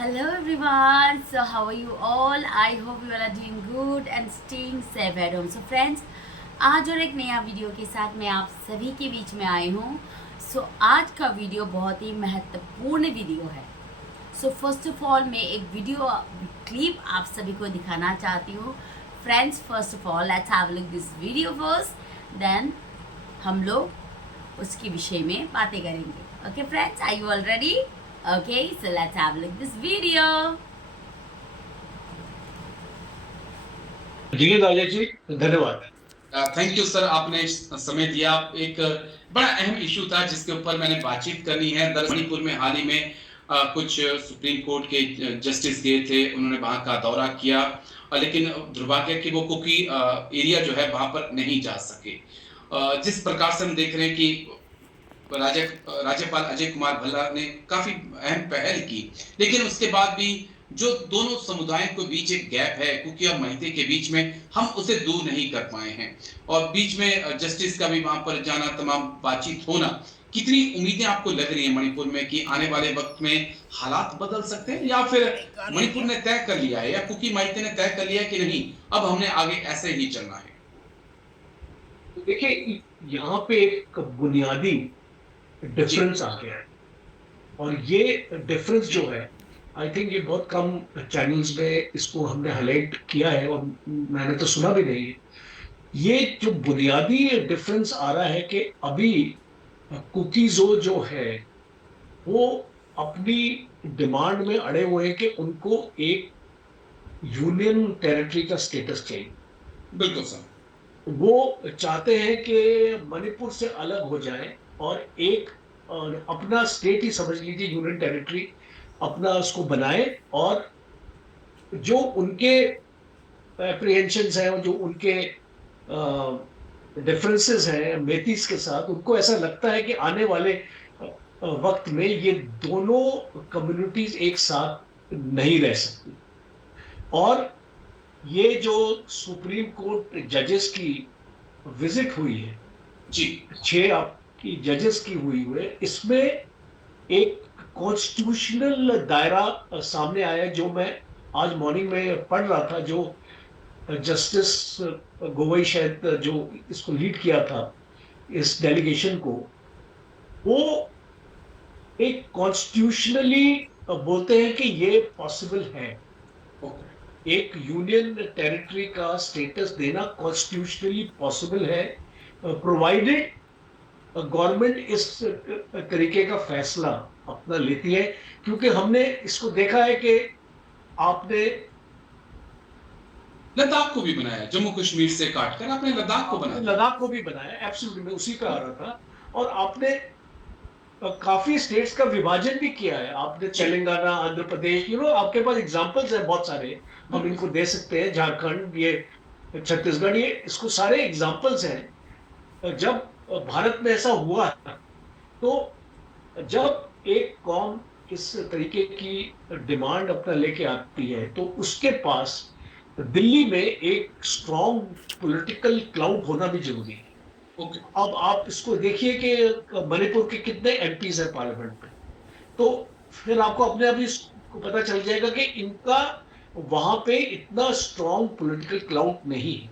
Hello everyone. So how are you all? I hope you all are doing good and staying safe at home. So friends, आज और एक नया video के साथ मैं आप सभी के बीच में आई हूँ. सो आज का वीडियो बहुत ही महत्वपूर्ण वीडियो है. सो फर्स्ट ऑफ ऑल मैं एक वीडियो क्लिप आप सभी को दिखाना चाहती हूँ. Friends, first of all let's have a look this video first, then हम लोग उसके विषय में बातें करेंगे. Okay friends, are you all ready? Okay, so let's have a look this video. जी राजा जी, धन्यवाद. थैंक यू सर, आपने समय दिया. एक बड़ा अहम इशू था जिसके ऊपर मैंने बातचीत करनी है. दरअसल मणिपुर में हाल ही में कुछ सुप्रीम कोर्ट के जस्टिस गए थे, उन्होंने वहां का दौरा किया, लेकिन दुर्भाग्य कि वो कुकी एरिया जो है वहां पर नहीं जा सके. जिस प्रकार से हम देख रहे हैं कि राज्यपाल अजय कुमार भल्ला ने काफी अहम पहल की, लेकिन उसके बाद भी जो दोनों समुदायों के बीच एक गैप है, कुकी और महिते के बीच में, हम उसे दूर नहीं कर पाए हैं. और बीच में जस्टिस का भी वहां पर जाना, तमाम बातचीत होना. कितनी उम्मीदें आपको लग रही है मणिपुर में कि आने वाले वक्त में हालात बदल सकते हैं, या फिर मणिपुर ने तय कर लिया है या कुकी महिते ने तय कर लिया है कि नहीं, अब हमने आगे ऐसे ही चलना है? देखिए, यहाँ पे एक बुनियादी डिफरेंस आ गया है, और ये डिफरेंस जो है, आई थिंक ये बहुत कम चैनल्स में इसको हमने हाईलाइट किया है और मैंने तो सुना भी नहीं है. ये जो बुनियादी डिफरेंस आ रहा है कि अभी कुकीज़ो जो है वो अपनी डिमांड में अड़े हुए हैं कि उनको एक यूनियन टेरिटरी का स्टेटस चाहिए. बिल्कुल सर. वो चाहते हैं कि मणिपुर से अलग हो जाए और एक अपना स्टेट ही समझ लीजिए, यूनियन टेरिटरी अपना उसको बनाए, और जो उनके एप्रीहेंशंस हैं और जो उनके डिफरेंसेस हैं मेतीस के साथ, उनको ऐसा लगता है कि आने वाले वक्त में ये दोनों कम्युनिटीज एक साथ नहीं रह सकती. और ये जो सुप्रीम कोर्ट जजेस की विजिट हुई है जी, 6 आपकी जजेस की हुई है, इसमें एक कॉन्स्टिट्यूशनल दायरा सामने आया, जो मैं आज मॉर्निंग में पढ़ रहा था. जो जस्टिस गोगोई शायद जो इसको लीड किया था, इस डेलीगेशन को, वो एक कॉन्स्टिट्यूशनली बोलते हैं कि ये पॉसिबल है. एक यूनियन टेरिटरी का स्टेटस देना कॉन्स्टिट्यूशनली पॉसिबल है, प्रोवाइडेड गवर्नमेंट इस तरीके का फैसला अपना लेती है. क्योंकि हमने इसको देखा है कि आपने लद्दाख को भी बनाया, जम्मू कश्मीर से काटकर आपने लद्दाख को बनाया. लद्दाख को भी बनाया, एब्सोल्युटली, मैं उसी पे आ रहा था. और आपने काफी स्टेट्स का विभाजन भी किया है. आपने तेलंगाना, आंध्र प्रदेश, आपके पास एग्जांपल्स है बहुत सारे, हम इनको दे सकते हैं. झारखंड, ये छत्तीसगढ़, ये इसको सारे एग्जांपल्स हैं. जब भारत में ऐसा हुआ, तो जब एक कौम इस तरीके की डिमांड अपना लेके आती है, तो उसके पास दिल्ली में एक स्ट्रॉन्ग पॉलिटिकल क्लाउड होना भी जरूरी है. अब आप इसको देखिए कि मणिपुर के कितने एमपीज हैं पार्लियामेंट में, तो फिर आपको अपने आप इसको पता चल जाएगा कि इनका वहां पे इतना स्ट्रॉन्ग पॉलिटिकल क्लाउड नहीं है.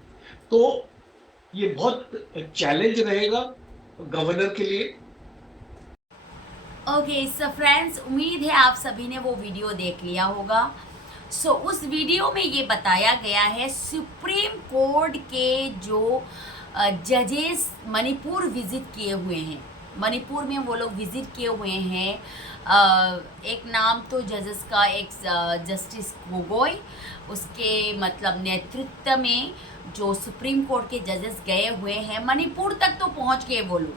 तो ये बहुत चैलेंज रहेगा गवर्नर के लिए. ओके सो फ्रेंड्स, उम्मीद है आप सभी ने वो वीडियो देख लिया होगा. सो उस वीडियो में ये बताया गया है, सुप्रीम कोर्ट के जो जजेस मणिपुर विजिट किए हुए हैं, मणिपुर में वो लोग विजिट किए हुए हैं. एक नाम तो जजेस का, एक जस्टिस गोगोई, उसके मतलब नेतृत्व में जो सुप्रीम कोर्ट के जजेस गए हुए हैं, मणिपुर तक तो पहुंच गए वो लोग,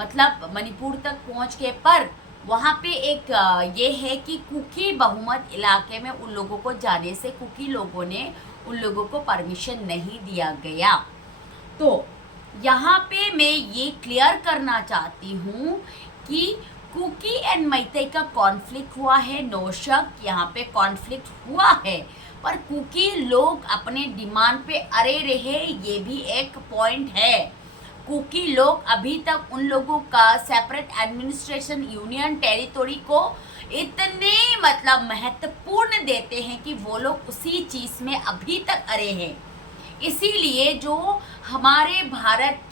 मतलब मणिपुर तक पहुंच के, पर वहाँ पे एक ये है कि कुकी बहुमत इलाके में उन लोगों को जाने से कुकी लोगों ने उन लोगों को परमिशन नहीं दिया गया. तो यहाँ पे मैं ये क्लियर करना चाहती हूँ कि कुकी एंड मैते का कॉन्फ्लिक्ट हुआ है, नो शक यहाँ पे कॉन्फ्लिक्ट हुआ है, पर कुकी लोग अपने डिमांड पे अड़े रहे, ये भी एक पॉइंट है. कुकी लोग अभी तक उन लोगों का सेपरेट एडमिनिस्ट्रेशन यूनियन टेरिटोरी को इतने मतलब महत्वपूर्ण देते हैं कि वो लोग उसी चीज़ में अभी तक अड़े हैं। इसीलिए जो हमारे भारत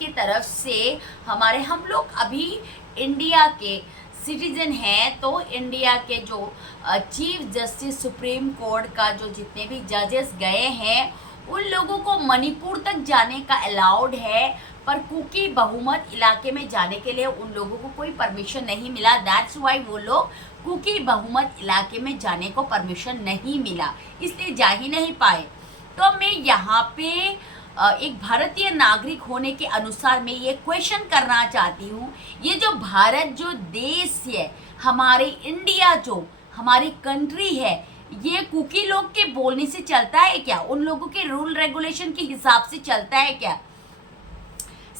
के तरफ से हम लोग अभी इंडिया के सिटीजन हैं, तो इंडिया के जो चीफ जस्टिस सुप्रीम कोर्ट का जो जितने भी जजेस गए हैं उन लोगों को मणिपुर तक जाने का अलाउड है, पर कुकी बहुमत इलाके में जाने के लिए उन लोगों को कोई परमिशन नहीं मिला। दैट्स वाई वो लोग कुकी बहुमत इलाके में जाने को परमिशन नहीं मिला, इसलिए जा ही नहीं पाए। तो मैं यहाँ पे एक भारतीय नागरिक होने के अनुसार मैं ये क्वेश्चन करना चाहती हूँ, ये जो भारत जो देश है, हमारे इंडिया जो हमारी कंट्री है, ये कुकी लोग के बोलने से चलता है क्या? उन लोगों के रूल रेगुलेशन के हिसाब से चलता है क्या?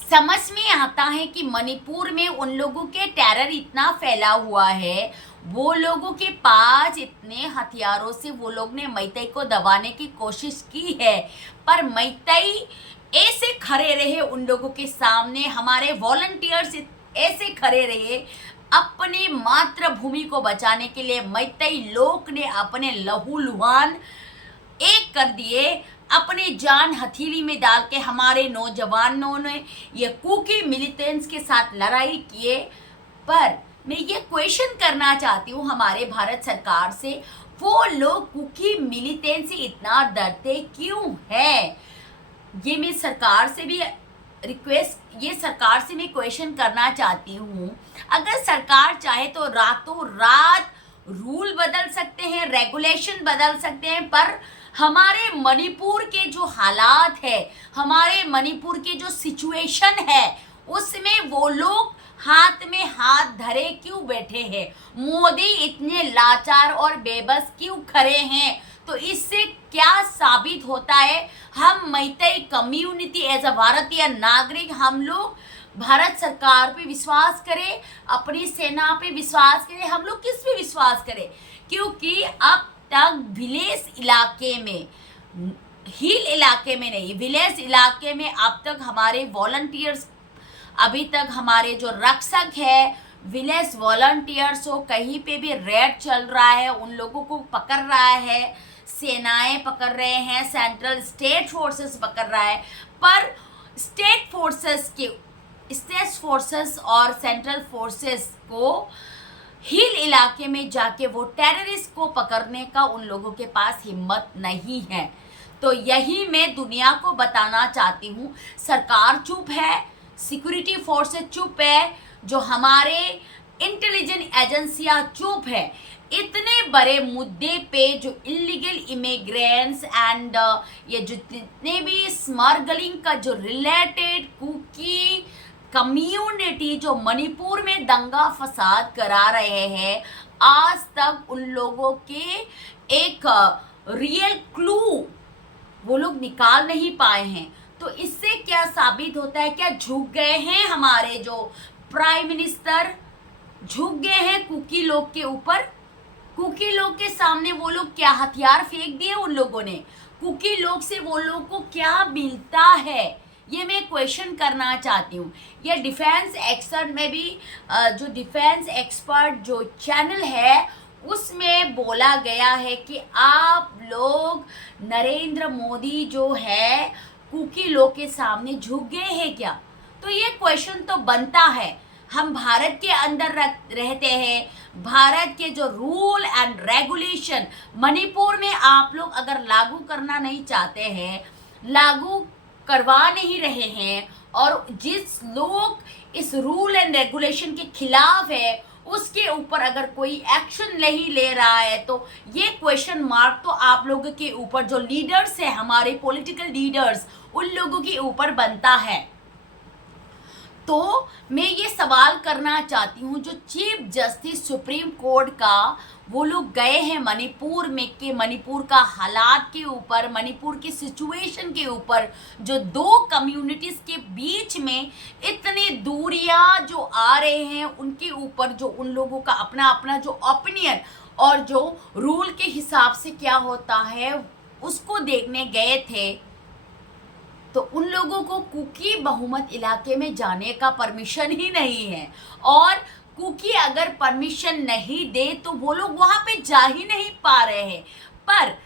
समझ में आता है कि मणिपुर में उन लोगों के टेरर इतना फैला हुआ है, वो लोगों के पास इतने हथियारों से वो लोग ने मैतई को दबाने की कोशिश की है, पर मैतई ऐसे खड़े रहे उन लोगों के सामने, हमारे वॉलंटियर्स ऐसे खड़े रहे अपनी मातृभूमि को बचाने के लिए। मैतई लोग ने अपने लहू लुहान एक कर दिए, अपनी जान हथेली में डाल के हमारे नौजवानों ने ये कुकी मिलिटेंट्स के साथ लड़ाई किए। पर मैं ये क्वेश्चन करना चाहती हूँ हमारे भारत सरकार से, वो लोग कुकी मिलिटेंट से इतना डरते क्यों है? ये मैं सरकार से भी सरकार से मैं क्वेश्चन करना चाहती हूँ। अगर सरकार चाहे तो रातों रात रूल बदल सकते हैं, रेगुलेशन बदल सकते हैं, पर हमारे मणिपुर के जो हालात है, हमारे मणिपुर के जो सिचुएशन है, उसमें वो लोग हाथ में हाथ धरे क्यों बैठे हैं? मोदी इतने लाचार और बेबस क्यों खड़े हैं? तो इससे क्या साबित होता है? हम मैतई कम्युनिटी एज अ भारतीय नागरिक, हम लोग भारत सरकार पे विश्वास करें, अपनी सेना पे विश्वास करें, हम लोग किस पे विश्वास करें? क्योंकि अब तक विलेज इलाके में, हिल इलाके में नहीं, विलेज इलाके में अब तक हमारे वॉलंटियर्स, अभी तक हमारे जो रक्षक है, विलेज वॉलंटियर्स हो, कहीं पे भी रेड चल रहा है, उन लोगों को पकड़ रहा है, सेनाएं पकड़ रहे हैं, सेंट्रल स्टेट फोर्सेस पकड़ रहा है, पर स्टेट फोर्सेस और सेंट्रल फोर्सेस को हिल इलाके में जाके वो टेररिस्ट को पकड़ने का उन लोगों के पास हिम्मत नहीं है। तो यही मैं दुनिया को बताना चाहती हूँ, सरकार चुप है, सिक्योरिटी फोर्सेस चुप है, जो हमारे इंटेलिजेंस एजेंसियां चुप है। इतने बड़े मुद्दे पे जो इलीगल इमिग्रेंट्स एंड ये जो जितने भी स्मगलिंग का जो रिलेटेड कुकी कम्युनिटी जो मणिपुर में दंगा फसाद करा रहे हैं, आज तक उन लोगों के एक रियल क्लू वो लोग निकाल नहीं पाए हैं। तो इससे क्या साबित होता है? क्या झुक गए हैं हमारे जो प्राइम मिनिस्टर? झुक गए हैं कुकी लोग के ऊपर? कुकी लोग के सामने वो लोग क्या हथियार फेंक दिए उन लोगों ने? कुकी लोग से वो लोग को क्या मिलता है? ये मैं क्वेश्चन करना चाहती हूँ। ये डिफेंस एक्सपर्ट में भी जो डिफेंस एक्सपर्ट जो चैनल है उसमें बोला गया है कि आप लोग नरेंद्र मोदी जो है कुकी लोग के सामने झुक गए हैं क्या? तो ये क्वेश्चन तो बनता है। हम भारत के अंदर रहते हैं, भारत के जो रूल एंड रेगुलेशन मणिपुर में आप लोग अगर लागू करना नहीं चाहते हैं, लागू करवा नहीं रहे हैं, और जिस लोग इस रूल एंड रेगुलेशन के खिलाफ है उसके ऊपर अगर कोई एक्शन नहीं ले रहा है, तो ये क्वेश्चन मार्क तो आप लोगों के ऊपर, जो लीडर्स है हमारे पॉलिटिकल लीडर्स, उन लोगों के ऊपर बनता है। तो मैं ये सवाल करना चाहती हूँ, जो चीफ जस्टिस सुप्रीम कोर्ट का वो लोग गए हैं मणिपुर में, के मणिपुर का हालात के ऊपर, मणिपुर की सिचुएशन के ऊपर, जो दो कम्युनिटीज़ के बीच में इतनी दूरियां जो आ रहे हैं उनके ऊपर, जो उन लोगों का अपना अपना जो ओपिनियन और जो रूल के हिसाब से क्या होता है उसको देखने गए थे, तो उन लोगों को कुकी बहुमत इलाके में जाने का परमिशन ही नहीं है। और कुकी अगर परमिशन नहीं दे तो वो लोग वहाँ पे जा ही नहीं पा रहे हैं। पर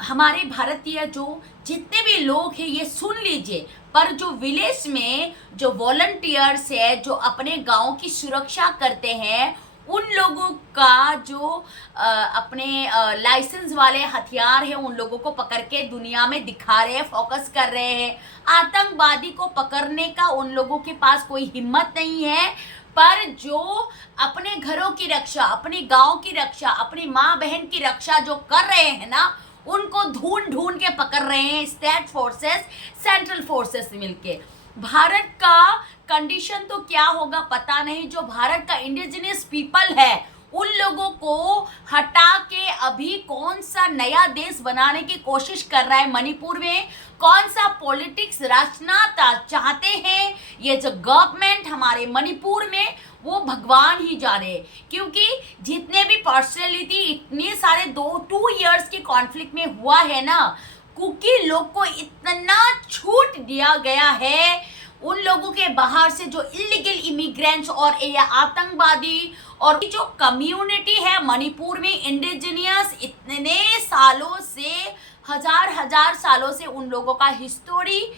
हमारे भारतीय जो जितने भी लोग हैं ये सुन लीजिए, पर जो विलेज में जो वॉलंटियर्स है, जो अपने गांव की सुरक्षा करते हैं, उन लोगों का जो अपने लाइसेंस वाले हथियार है उन लोगों को पकड़ के दुनिया में दिखा रहे हैं, फोकस कर रहे हैं। आतंकवादी को पकड़ने का उन लोगों के पास कोई हिम्मत नहीं है, पर जो अपने घरों की रक्षा, अपने गांव की रक्षा, अपनी माँ बहन की रक्षा जो कर रहे हैं ना, उनको ढूंढ ढूंढ के पकड़ रहे हैं स्टेट फोर्सेस, सेंट्रल फोर्सेस मिलके। भारत का कंडीशन तो क्या होगा पता नहीं। जो भारत का इंडिजिनियस पीपल है उन लोगों को हटा के अभी कौन सा नया देश बनाने की कोशिश कर रहा है मणिपुर में, कौन सा पॉलिटिक्स रचना चाहते हैं ये जो गवर्नमेंट हमारे मणिपुर में, वो भगवान ही जाने। क्योंकि जितने भी पर्सनैलिटी इतने सारे 2 इयर्स के कॉन्फ्लिक्ट में हुआ है ना, कुकी लोग को इतना छूट दिया गया है। उन लोगों के बाहर से जो इलीगल इमिग्रेंट्स और ये आतंकवादी और जो कम्युनिटी है मणिपुर में इंडिजिनियस, इतने सालों से हजार सालों से उन लोगों का हिस्टोरी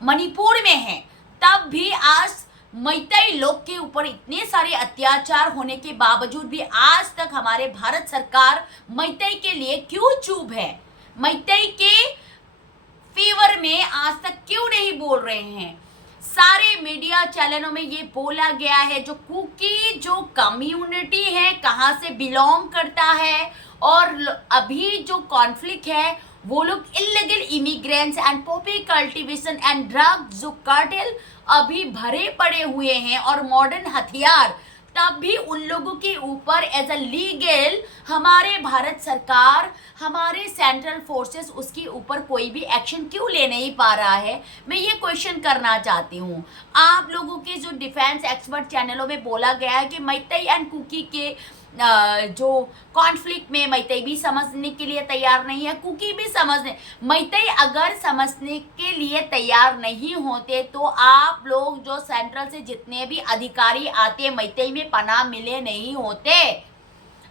मणिपुर में है, तब भी आज मैतई लोग के ऊपर इतने सारे अत्याचार होने के बावजूद भी आज तक हमारे भारत सरकार मैतई के लिए क्यों चुप है? मैतई के फेवर में आज तक क्यों नहीं बोल रहे हैं? सारे मीडिया चैनलों में ये बोला गया है जो कुकी जो कम्युनिटी है कहाँ से बिलोंग करता है, और अभी जो कॉन्फ्लिक्ट है वो लोग illegal immigrants and Poppy cultivation and drug जो कार्टेल अभी भरे पड़े हुए हैं और मॉडर्न हथियार, तब भी उन लोगों के ऊपर एज अ लीगल हमारे भारत सरकार, हमारे सेंट्रल फोर्सेस उसके ऊपर कोई भी एक्शन क्यों ले नहीं पा रहा है? मैं ये क्वेश्चन करना चाहती हूँ। आप लोगों के जो डिफेंस एक्सपर्ट चैनलों में बोला गया है कि मैतई एंड कुकी के जो कॉन्फ्लिक्ट में मैतई भी समझने के लिए तैयार नहीं है, कुकी भी समझने, मैतई अगर समझने के लिए तैयार नहीं होते तो आप लोग जो सेंट्रल से जितने भी अधिकारी आते मैतई में पनाह मिले नहीं होते।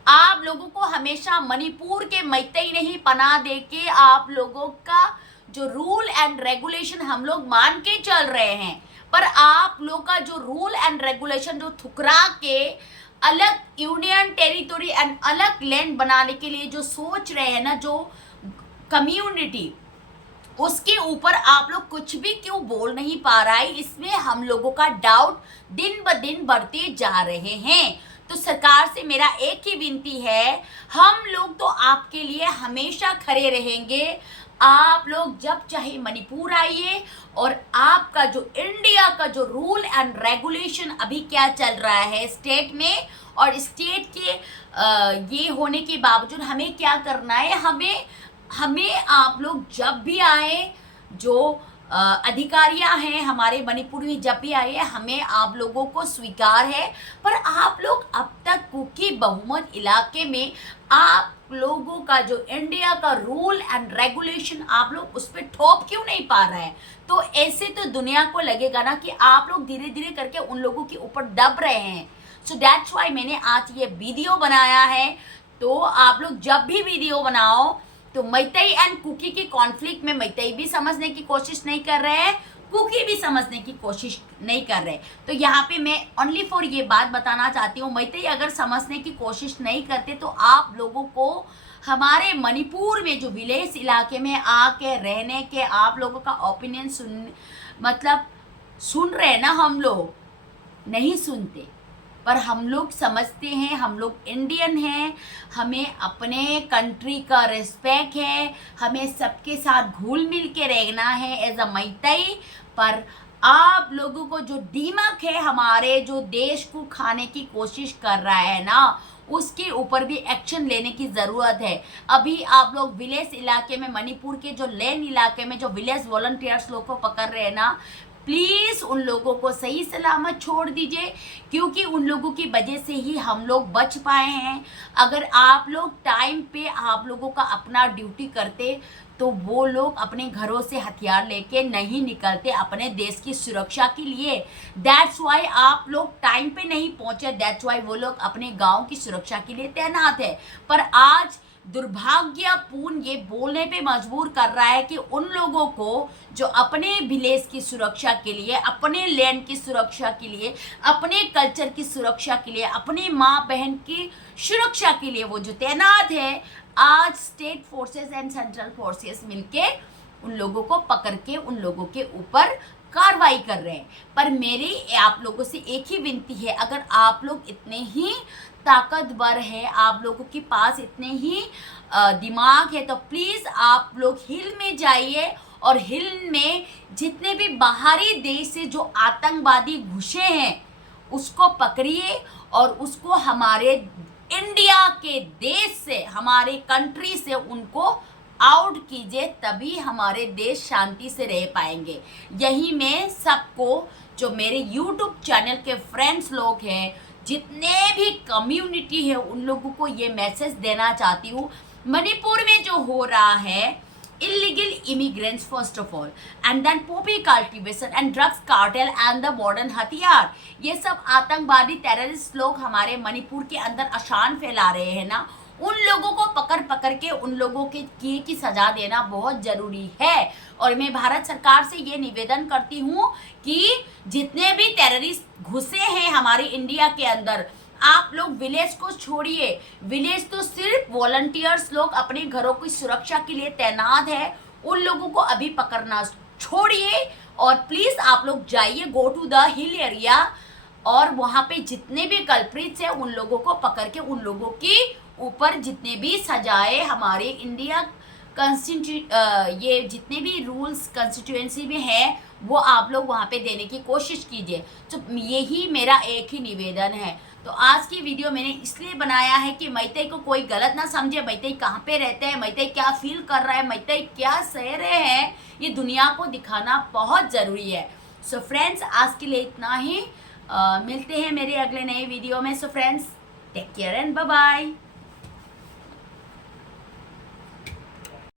आप लोगों को हमेशा मणिपुर के मैतई नहीं पनाह दे के आप लोगों का जो रूल एंड रेगुलेशन हम लोग मान के चल रहे हैं, पर आप लोग का जो रूल एंड रेगुलेशन जो ठुकरा के अलग यूनियन टेरिटोरी एंड अलग लैंड बनाने के लिए जो सोच रहे हैं ना, जो कम्युनिटी, उसके ऊपर आप लोग कुछ भी क्यों बोल नहीं पा रहा है? इसमें हम लोगों का डाउट दिन ब दिन बढ़ते जा रहे हैं। तो सरकार से मेरा एक ही विनती है, हम लोग तो आपके लिए हमेशा खड़े रहेंगे। आप लोग जब चाहे मणिपुर आइए, और आपका जो इंडिया का जो रूल एंड रेगुलेशन अभी क्या चल रहा है स्टेट में, और स्टेट के ये होने के बावजूद हमें क्या करना है, हमें आप लोग जब भी आए, जो अधिकारियां हैं हमारे मणिपुर में जब भी आए हैं, हमें आप लोगों को स्वीकार है। पर आप लोग अब तक कुकी बहुमत इलाके में आप लोगों का जो इंडिया का रूल एंड रेगुलेशन आप लोग उस पर थोप क्यों नहीं पा रहे हैं? तो ऐसे तो दुनिया को लगेगा ना कि आप लोग धीरे धीरे करके उन लोगों के ऊपर दब रहे हैं। सो दैट्स वाई मैंने आज ये वीडियो बनाया है। तो आप लोग जब भी वीडियो बनाओ तो मैतई एंड कुकी के कॉन्फ्लिक्ट में मैतई भी समझने की कोशिश नहीं कर रहे हैं, कुकी भी समझने की कोशिश नहीं कर रहे। तो यहाँ पे मैं ओनली फॉर ये बात बताना चाहती हूँ, मैतई अगर समझने की कोशिश नहीं करते तो आप लोगों को हमारे मणिपुर में जो विलेज इलाके में आके रहने के आप लोगों का ओपिनियन सुन रहे ना, हम लोग नहीं सुनते। पर हम लोग समझते हैं, हम लोग इंडियन हैं, हमें अपने कंट्री का रिस्पेक्ट है, हमें सबके साथ घुल मिल के रहना है एज अ मैतई। पर आप लोगों को जो दिमाग है हमारे जो देश को खाने की कोशिश कर रहा है ना, उसके ऊपर भी एक्शन लेने की ज़रूरत है। अभी आप लोग विलेज इलाके में, मणिपुर के जो लैंड इलाके में जो विलेज वॉलंटियर्स लोग को पकड़ रहे हैं ना, प्लीज़ उन लोगों को सही सलामत छोड़ दीजिए, क्योंकि उन लोगों की वजह से ही हम लोग बच पाए हैं। अगर आप लोग टाइम पे आप लोगों का अपना ड्यूटी करते तो वो लोग अपने घरों से हथियार लेके नहीं निकलते अपने देश की सुरक्षा के लिए। दैट्स वाई आप लोग टाइम पे नहीं पहुंचे, दैट्स वाई वो लोग अपने गांव की सुरक्षा के लिए तैनात है। पर आज दुर्भाग्यपूर्ण ये बोलने पे मजबूर कर रहा है कि उन लोगों को जो अपने विलेज की सुरक्षा के लिए, अपने लैंड की सुरक्षा के लिए, अपने कल्चर की सुरक्षा के लिए, अपने माँ बहन की सुरक्षा के लिए वो जो तैनात है, आज state forces and central forces मिलके उन लोगों को पकड़ के उन लोगों के ऊपर कार्रवाई कर रहे हैं। पर मेरी आप लोगों से एक ही विनती है, अगर आप लोग इतने ही ताकतवर है, आप लोगों के पास इतने ही दिमाग है, तो प्लीज़ आप लोग हिल में जाइए और हिल में जितने भी बाहरी देश से जो आतंकवादी घुसे हैं उसको पकड़िए और उसको हमारे इंडिया के देश से, हमारे कंट्री से उनको आउट कीजिए, तभी हमारे देश शांति से रह पाएंगे। यही मैं सबको, जो मेरे यूट्यूब चैनल के फ्रेंड्स लोग हैं, जितने भी कम्युनिटी है, उन लोगों को ये मैसेज देना चाहती हूँ। मणिपुर में जो हो रहा है, illegal immigrants first of all, and then poppy cultivation and drugs cartel and the modern हथियार, ये सब आतंकवादी टेररिस्ट लोग हमारे मणिपुर के अंदर अशान फैला रहे हैं ना, उन लोगों को पकड़ के उन लोगों के किए की सजा देना बहुत जरूरी है। और मैं भारत सरकार से ये निवेदन करती हूँ कि जितने भी टेररिस्ट घुसे हैं हमारे इंडिया के अंदर, आप लोग विलेज को छोड़िए। विलेज तो सिर्फ वॉलंटियर्स लोग अपने घरों की सुरक्षा के लिए तैनात है, उन लोगों को अभी पकड़ना छोड़िए और प्लीज आप लोग जाइए, go to the hill area, और वहाँ पे जितने भी कल्प्रिट्स हैं उन लोगों को पकड़ के उन लोगों की ऊपर जितने भी सजाए हमारे इंडिया ये जितने भी रूल्स कॉन्स्टिट्यूएंसी में है वो आप लोग वहाँ पे देने की कोशिश कीजिए। तो यही मेरा एक ही निवेदन है। तो आज की वीडियो मैंने इसलिए बनाया है कि मैतेई को कोई गलत ना समझे, मैतेई कहाँ पे रहते हैं, मैतेई क्या फील कर रहा है, मैतेई क्या सह रहे हैं, ये दुनिया को दिखाना बहुत ज़रूरी है। सो फ्रेंड्स, आज के लिए इतना ही। मिलते हैं मेरे अगले नए वीडियो में। So friends, take care and bye bye.